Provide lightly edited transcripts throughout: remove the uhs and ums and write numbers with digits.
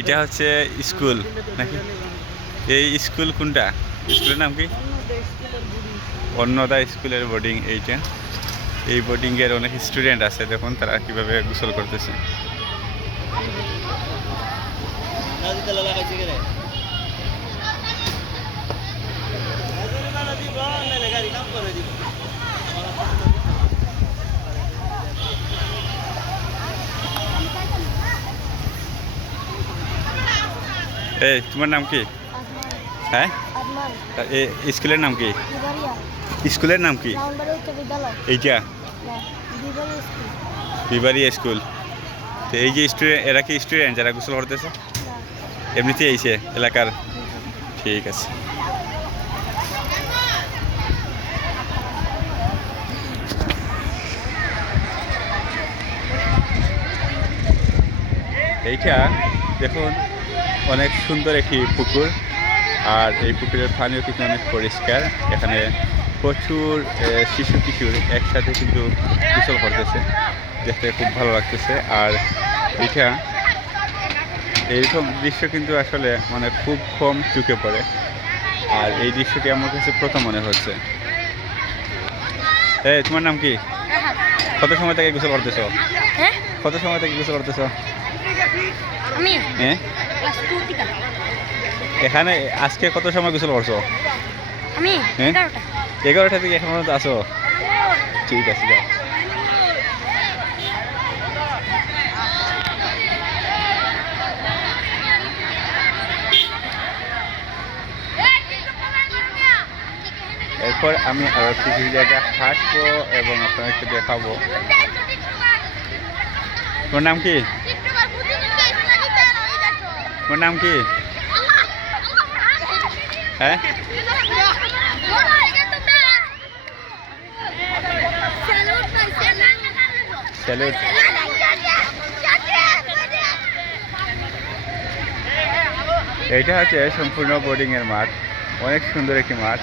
এটা হচ্ছে স্কুল নাকি? এই স্কুল কোনটা? স্কুলের নাম কি? অন্নদা স্কুলের বোর্ডিং এইটা। এই বোর্ডিংয়ের অনেক স্টুডেন্ট আছে, দেখুন তারা কিভাবে গোসল করতেছে। এই তোমার নাম কি? হ্যাঁ, স্কুলের নাম কি? স্কুলের নাম কি এইটা? বিবাড়িয়া স্কুল। তো এই যে স্টুডেন্ট, এরা কি স্টুডেন্ট যারা গোসল করতেছে? এমনিতেই আইছে এলাকার? ঠিক আছে। এইটা দেখুন অনেক সুন্দর একটি পুকুর, আর এই পুকুরের পানিও কিন্তু অনেক পরিষ্কার। এখানে প্রচুর শিশু কিশোর একসাথে কিন্তু গোসল করতেছে, দেখতে খুব ভালো লাগতেছে। আর এটা এইরকম দৃশ্য কিন্তু আসলে মানে খুব কম চোখে পড়ে, আর এই দৃশ্যটি আমার কাছে প্রথম মনে হচ্ছে। এই তোমার নাম কি? কত সময় থেকে গোসল করতেছো? কত সময় থেকে গোসল করতেছো? হ্যাঁ, এখানে আজকে কত সময় গোসল করছো? আমি 11টা থেকে এখন পর্যন্ত আসো? ঠিক আছে, যাও। এরপর আমি আরো কিছু জায়গায় হাঁটবো এবং আপনাদেরকে দেখাবো। তোমার নাম কি? তোমার নাম কি? হ্যাঁ, স্যালুট। এইটা হচ্ছে সম্পূর্ণ বোর্ডিংয়ের মাঠ, অনেক সুন্দর একটি মাঠ,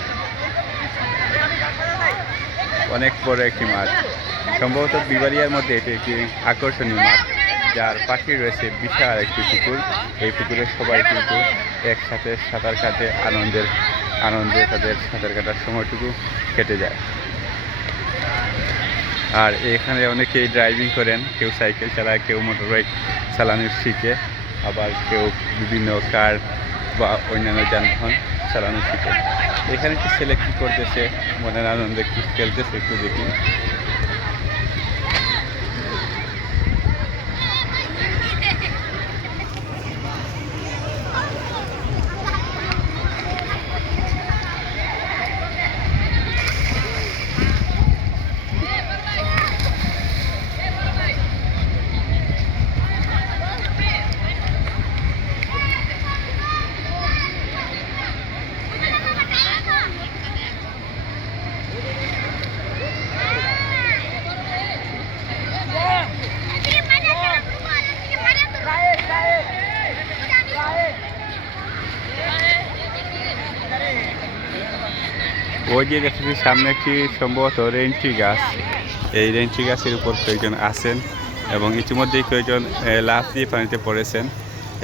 অনেক বড় একটি মাঠ। সম্ভবত বিবাড়িয়ার মধ্যে এটি একটি আকর্ষণীয় মাঠ, যার পাশে রয়েছে বিশাল একটি পুকুর। এই পুকুরে সবাই কিন্তু একসাথে সাঁতার কাটে, আনন্দে তাদের সাঁতার কাটার সময়টুকু কেটে যায়। আর এখানে অনেকেই ড্রাইভিং করেন, কেউ সাইকেল চালায়, কেউ মোটর বাইক চালানো শিখে, আবার কেউ বিভিন্ন কার বা অন্যান্য যানবাহন চালানো শিখে। এখানে কি ছেলে কী করতেছে, মনের আনন্দে কি খেলতেছে একটু দেখি। ওই যে দেখতেছি সামনে একটি সম্ভবত রেন্টি গাছ, এই রেন্টি গাছের উপর কয়েকজন আছেন এবং ইতিমধ্যেই কয়েকজন লাফ দিয়ে পানিতে পড়েছেন।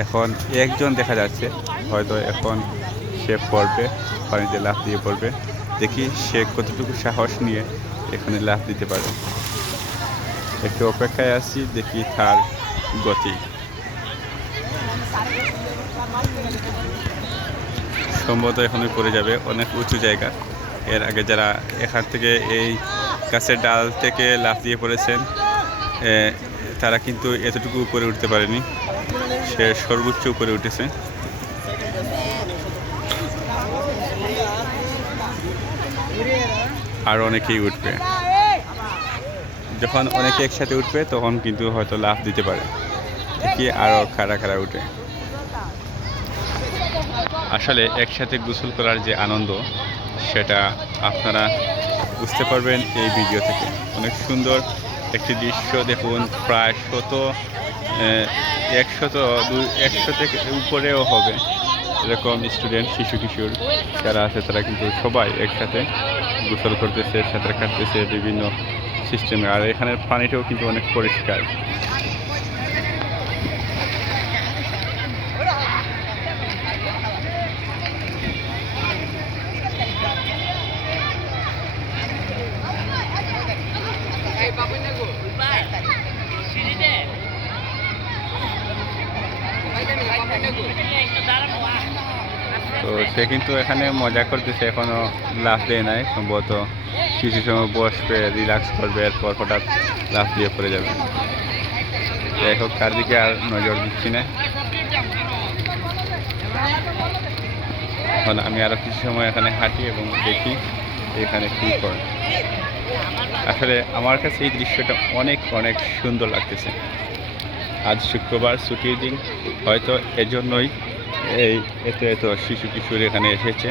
এখন একজন দেখা যাচ্ছে, হয়তো এখন সে পড়বে, পানিতে লাফ দিয়ে পড়বে। দেখি সে কতটুকু সাহস নিয়ে এখানে লাফ দিতে পারে। একটু অপেক্ষায় আছি, দেখি তার গতি। সম্ভবত এখনই পড়ে যাবে, অনেক উঁচু জায়গা। এর আগে যারা এখান থেকে এই গাছের ডাল থেকে লাফ দিয়ে পড়েছেন তারা কিন্তু এতটুকু উপরে উঠতে পারেনি, সে সর্বোচ্চ উপরে উঠেছে। আর অনেকেই উঠবে, যখন অনেকে একসাথে উঠবে তখন কিন্তু হয়তো লাফ দিতে পারে, কি আরও খাড়া উঠে। আসলে একসাথে গোসল করার যে আনন্দ সেটা আপনারা বুঝতে পারবেন এই ভিডিও থেকে। অনেক সুন্দর একটি দৃশ্য দেখুন, প্রায় 100 থেকে উপরেও হবে এরকম স্টুডেন্ট, শিশু কিশোর যারা আছে তারা কিন্তু সবাই একসাথে গোসল করতেছে, সাঁতার কাটতেছে বিভিন্ন সিস্টেমে। আর এখানের পানিটাও কিন্তু অনেক পরিষ্কার। তো সে কিন্তু এখানে মজা করতেছে, এখনো লাফ দেয় নাই, সম্ভবত কিছু সময় বসবে, রিল্যাক্স করবে, এরপর হঠাৎ লাফ দিয়ে পড়ে যাবে। যাই হোক, তার দিকে আর নজর দিচ্ছি না। এখন আমি আরও কিছু সময় এখানে হাঁটি এবং দেখি এখানে কী করে। আসলে আমার কাছে এই দৃশ্যটা অনেক অনেক সুন্দর লাগতেছে। আজ শুক্রবার, ছুটির দিন, হয়তো এজন্যই এই এত এত শিশু কিশোর এখানে এসেছে।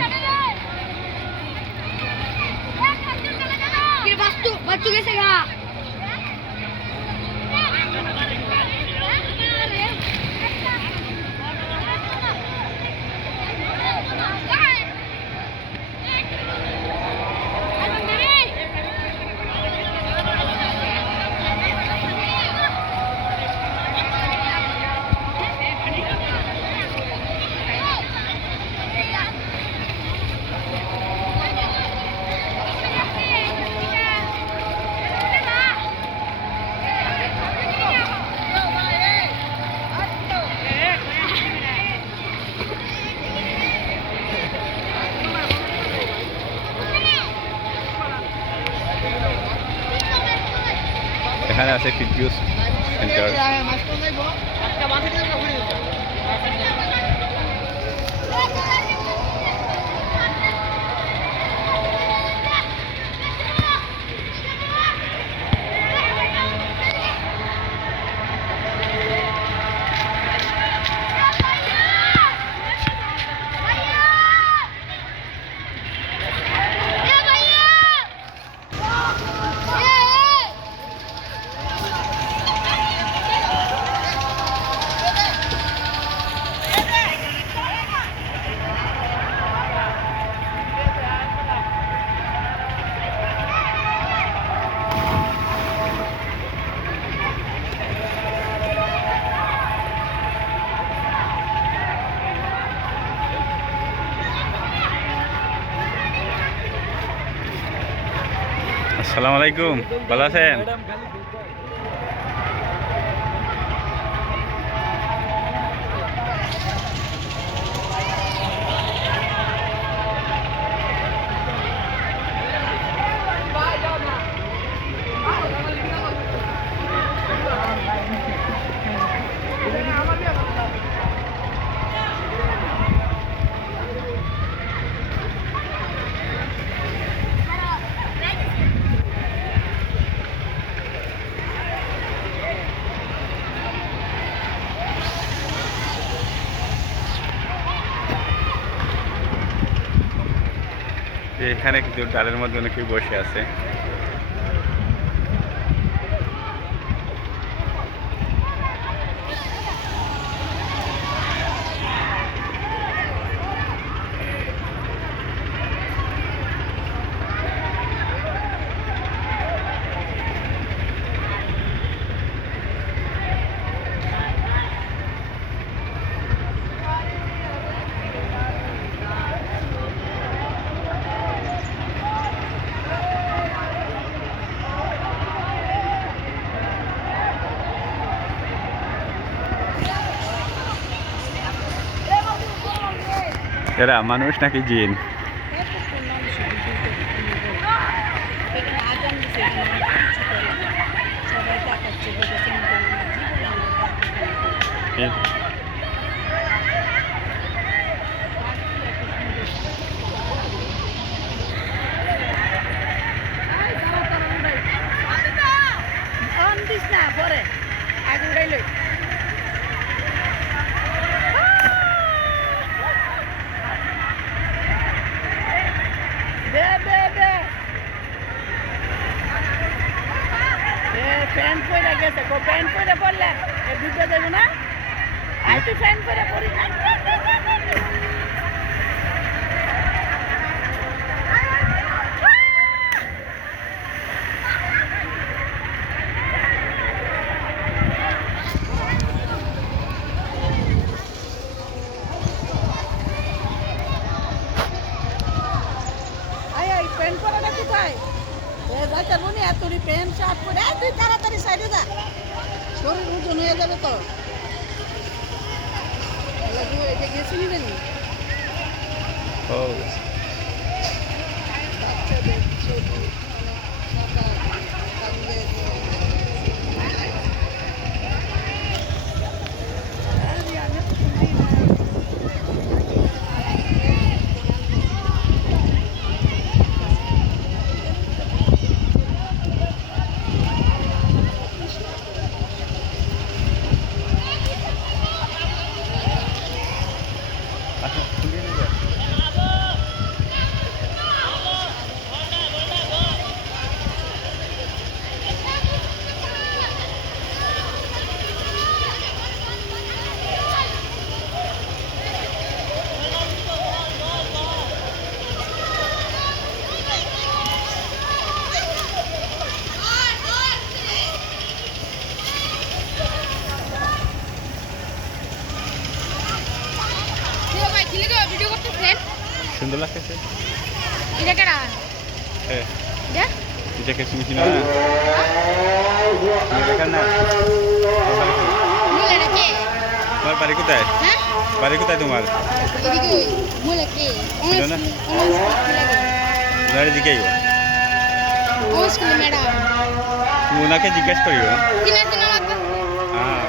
এখানে আছে একটি জুস সেন্টার। আসসালামু আলাইকুম, ভালো আছেন? এখানে কিন্তু ডালের মধ্যে অনেকেই বসে আছে। এরা মানুষ নাকি জিন? প্যান্ট পরে গেছে, প্যান্ট পরে পড়লে ভিজে যাবে না। আর তুই প্যান্ট পরে পড়ি না। প্যান্ট পরাটা কোথায়? বাচ্চার মনে এত প্যান্ট শার্ট পরে তুই তাড়াতাড়ি সাইডে যা, শরীর ওজন হয়ে যাবে তো। ও আচ্ছা, খুলিয়ে নেবে। সুন্দর লাগতেছে। হ্যাঁ, এটাকে তুমি চিনো না? তুমি দেখার না? তোমার বাড়ি কোথায়? বাড়ি কোথায় তোমার? চিনো না? তোমার দিকেই তুমি ওনাকে জিজ্ঞেস করিও। হ্যাঁ,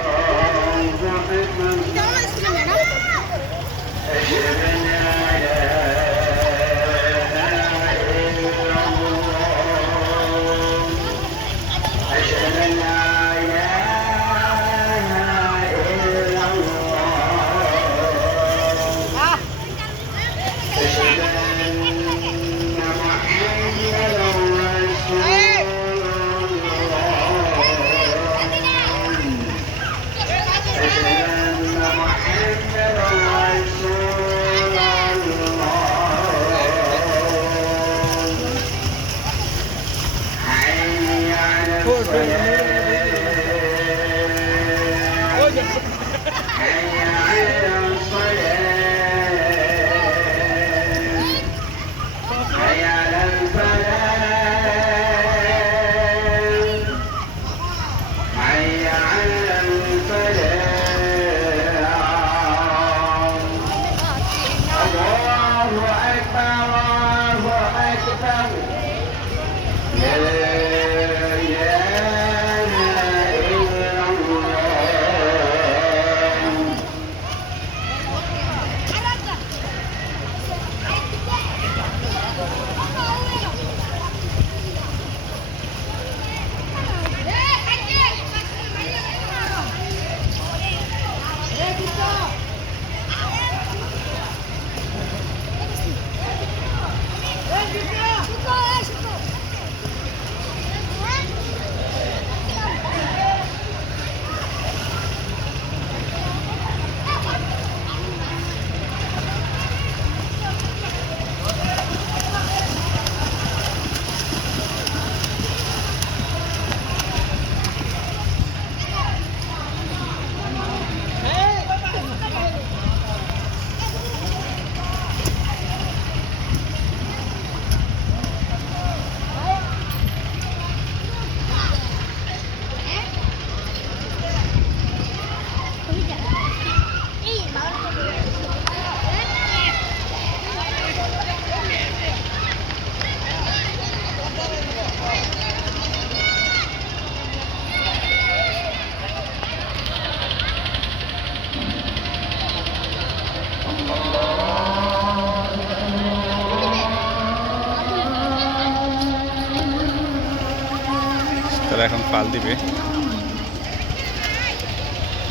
তারা এখন পাল দিবে।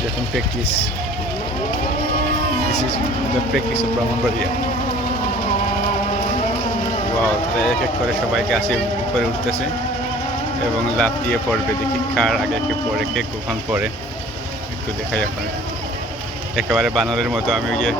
এখন practice, this is the practice of Brahmanbaria. Wow, তারা এক এক করে সবাইকে আসে উপরে উঠতেছে এবং লাফ দিয়ে পড়বে। দেখি কার আগে কে পড়ে, কে কখন পড়ে একটু দেখাই এখন। একেবারে বানরের মতো আমি ওই যে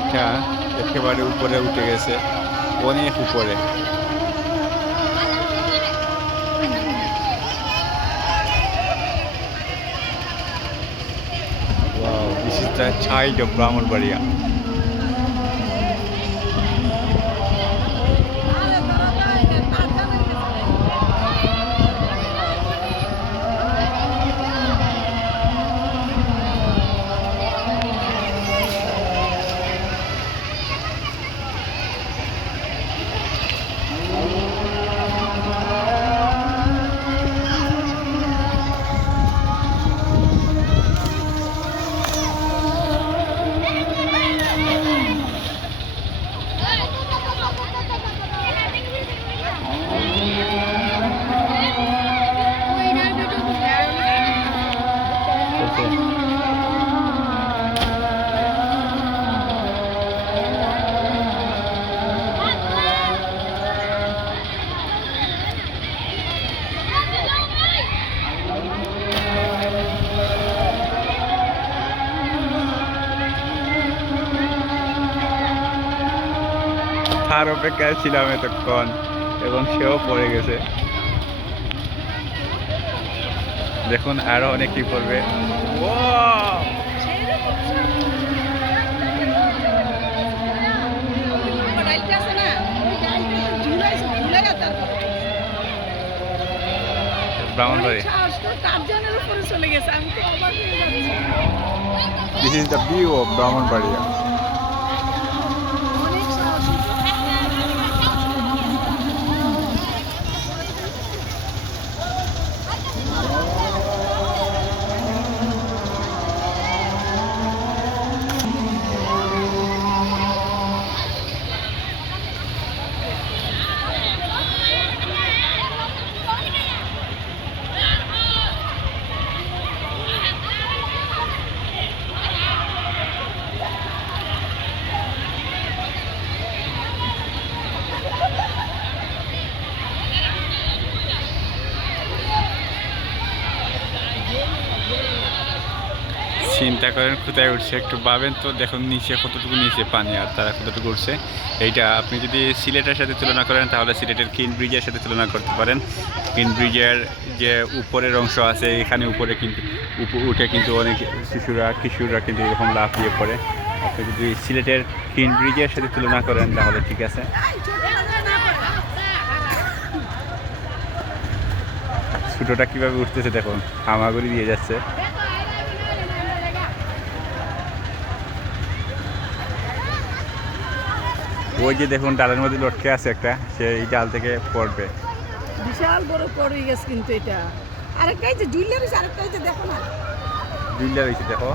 অনেকটা একেবারে উপরে উঠে গেছে, অনেক উপরে। Wow, this is the child of Brahmanbaria. তার অপেক্ষায় ছিলাম এতক্ষণ এবং সেও পড়ে গেছে। দেখুন আরো অনেকেই পড়বে। ব্রাহ্মণবাড়ি। This is the view of Brahmanbaria. চিন্তা করেন কোথায় উঠছে, একটু ভাবেন তো। দেখুন নিচে কতটুকু, নিচে পানি আর তারা কতটুকু উঠছে। এইটা আপনি যদি সিলেটের সাথে তুলনা করেন তাহলে সিলেটের কিন ব্রিজের সাথে তুলনা করতে পারেন। কিন ব্রিজের যে উপরের অংশ আছে এখানে উপরে কিন্তু উঠে কিন্তু অনেক কিশোররা কিন্তু এরকম লাফিয়ে পড়ে। আপনি যদি সিলেটের কিন ব্রিজের সাথে তুলনা করেন তাহলে ঠিক আছে। ছোটোটা কীভাবে উঠতেছে দেখুন, হামাগুড়ি দিয়ে যাচ্ছে। ওই যে দেখুন ডালের মধ্যে লটকে আছে একটা, সেই ডাল থেকে পড়বে। বিশাল বড় পড়ে গেছে কিন্তু এটা। আরেকটা এই যে জুইলা রইছে, আরেকটা এই যে দেখো না। জুইলা রইছে দেখো।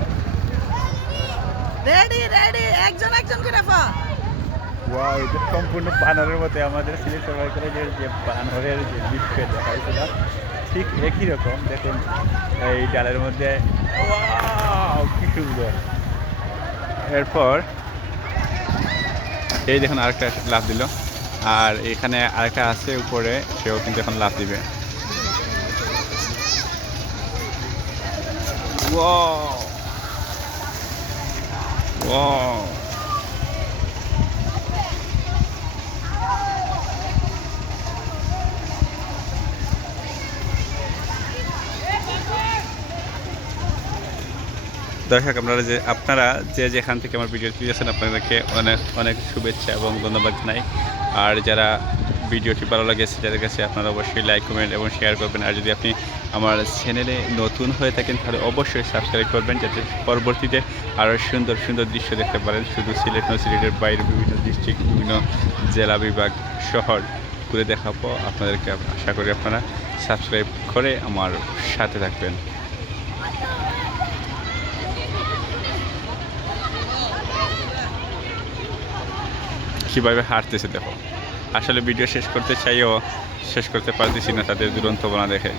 রেডি রেডি, একজন একজন করে ফা। ওয়াও, এটা সম্পূর্ণ বানরের মতো। আমাদের সিলেট সবাই করে যে বানরের যে দৃশ্য দেখাইছিল ঠিক একই রকম। দেখুন এই ডালের মধ্যে, ওয়াও কি সুন্দর। এরপর এই দেখুন আরেকটা লাফ দিল, আর এখানে আরেকটা আছে উপরে, সেও কিন্তু এখন লাফ দিবে। ওয়াও ওয়াও, দর্শক আপনারা যে যেখান থেকে আমার ভিডিও পেয়েছেন আপনাদেরকে অনেক অনেক শুভেচ্ছা এবং ধন্যবাদ জানাই। আর যারা ভিডিওটি ভালো লাগেছে যাদের কাছে আপনারা অবশ্যই লাইক কমেন্ট এবং শেয়ার করবেন। আর যদি আপনি আমার চ্যানেলে নতুন হয়ে থাকেন তাহলে অবশ্যই সাবস্ক্রাইব করবেন, যাতে পরবর্তীতে আরও সুন্দর সুন্দর দৃশ্য দেখতে পারেন। শুধু সিলেট নয়, সিলেটের বাইরে বিভিন্ন ডিস্ট্রিক্ট, বিভিন্ন জেলা বিভাগ, শহর ঘুরে দেখাবো আপনাদেরকে। আশা করি আপনারা সাবস্ক্রাইব করে আমার সাথে থাকবেন। কীভাবে হাঁটতেছে দেখো। আসলে ভিডিও শেষ করতে চাইও শেষ করতে পারতেছি না তাদের দুরন্ত বনা দেখে।